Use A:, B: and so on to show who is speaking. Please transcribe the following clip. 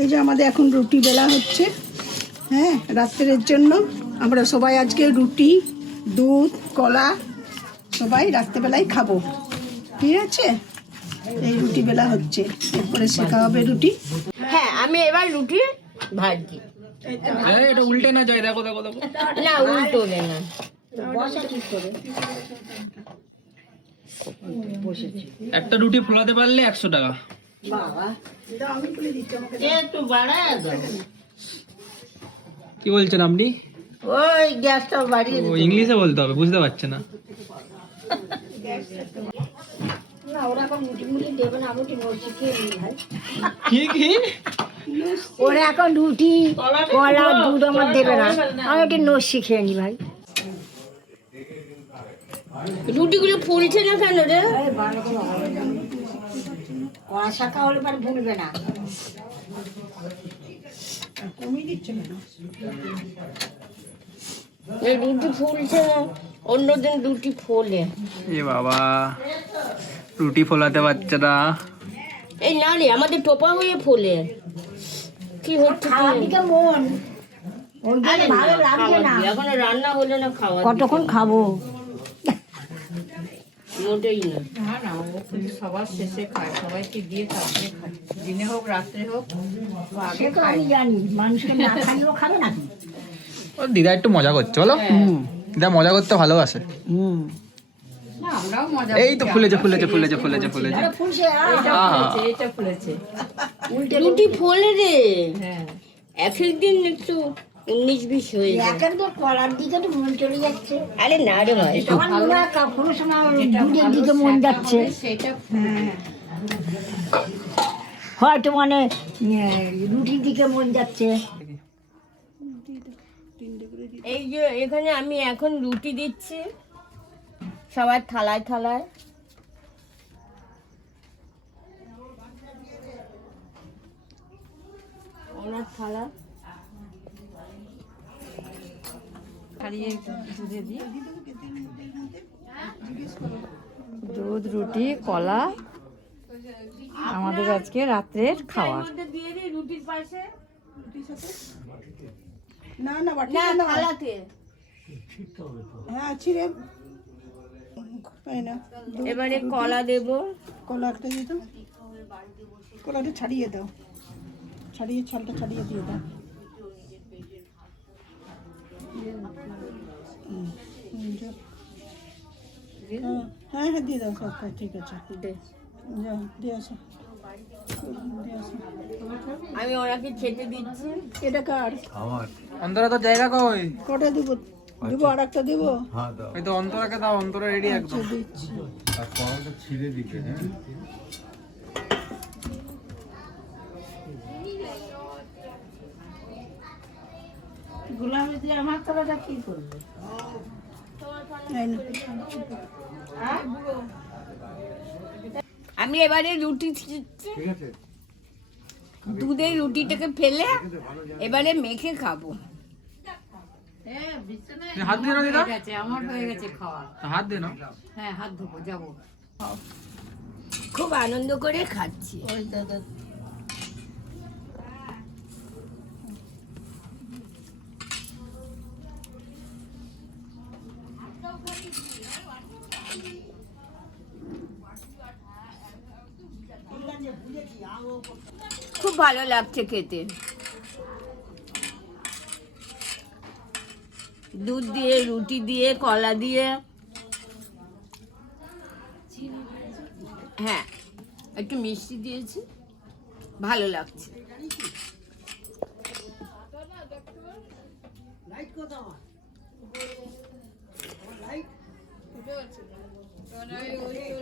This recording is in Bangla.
A: এই যে আমাদের এখন রুটি বেলা হচ্ছে হ্যাঁ রাত্রের জন্য। আমরা সবাই আজকে রুটি দুধ কলা সবাই রাত্রেবেলায় খাব। ঠিক আছে? এই রুটি বেলা হচ্ছে। এরপরে শেখা হবে রুটি।
B: হ্যাঁ আমি এবার রুটি ভাজছি।
C: হ্যাঁ এটা উল্টে না যায়? দেখো দেখো দেখো।
B: না উল্টো না।
C: একটা রুটি ফোলাতে পারলে একশো টাকা। কি বলছেন আপনি?
B: ওই গ্যাসটা বাড়িয়ে
C: ও ইংলিশে বলতে হবে বুঝতে পারছে না। কি কি
D: ওরা এখন রুটি কলা দুধ আমার দেবে না। আমি একটু নি ভাই।
B: রুটিগুলো ফুলছে না কেন রে?
D: কড়া শাখা হলে পরে ভুলবে না।
B: এই রুটি ফুলছে অন্যদিন রুটি ফোলে।
C: এ বাবা রুটি ফোলাতে পারছে না।
B: এই না রে আমাদের টোপা হয়ে ফোলে। কি হচ্ছে
D: মন। ভালো
B: না,
D: লাগছে না।
B: দিয়ে। রান্না হলো না খাওয়া
D: কতক্ষণ খাব?
B: মোটেই না।
E: না না ও সবার শেষে খায় সবাইকে দিয়ে তারপরে খায়। দিনে হোক রাত্রে হোক আগে
D: তো আমি জানি মানুষকে না খাইলেও খাবে
C: ও দিদা একটু মজা করছে বলো দিদা মজা করতে ভালোবাসে।
D: হুম।
E: না আমরাও মজা
C: এই তো ফুলেছে ফুলেছে ফুলেছে ফুলেছে ফুলেছে।
D: ফুলছে।
E: ফুলেছে
B: ফোলে রে।
E: হ্যাঁ।
B: এক একদিন একটু উনিশ বিশ হয়ে যায়।
D: একের তো কলার দিকে তো মন চলে যাচ্ছে।
B: আরে না রে ভাই।
D: আমার মনে হয় কা- সময় দুধের দিকে মন যাচ্ছে। হয়তো মানে রুটির দিকে মন যাচ্ছে।
B: এই যে এখানে আমি এখন রুটি দিচ্ছি সবার থালায় থালায়। ওনার থালা।
E: ছাড়িয়ে দুধে দিই। দুধ রুটি কলা আমাদের আজকে রাত্রের
B: পাশে
A: না না বাটি
B: না থালাতে।
A: হ্যাঁ ছিঁড়ে না।
B: এবারে কলা দেবো।
A: কলা একটা দিয়ে দাও। কলাটা ছাড়িয়ে দাও। ছাড়িয়ে ছালটা ছাড়িয়ে দিয়ে দাও। হ্যাঁ, হ্যাঁ হ্যাঁ দিয়ে দাও সব ঠিক আছে।
B: দে।
A: যাও দিয়ে আসো।
B: আমি ওনাকে খেতে দিচ্ছি।
A: এটা কার?
C: অন্তরা তো জায়গা কই?
A: কটা দিব? দিব আর একটা দিব?
C: ওই তো অন্তরাকে দাও অন্তরা রেডি একদম।
A: দিচ্ছি।
E: গোলামি দিয়ে আমার তলাটা কি করবে?
A: এই।
B: আমি এবারে রুটি দুধের রুটিটাকে ফেলে এবারে মেখে খাব।
C: হাত দিয়ে না
E: হয়ে গেছে আমার হয়ে গেছে খাওয়া।
C: হাত দিয়ে না
E: হ্যাঁ হাত ধোবো যাব।
B: খুব আনন্দ করে খাচ্ছি। খুব ভালো লাগছে খেতে। দুধ দিয়ে রুটি দিয়ে কলা দিয়ে। হ্যাঁ একটু মিষ্টি দিয়েছি। ভালো লাগছে। Bueno, yo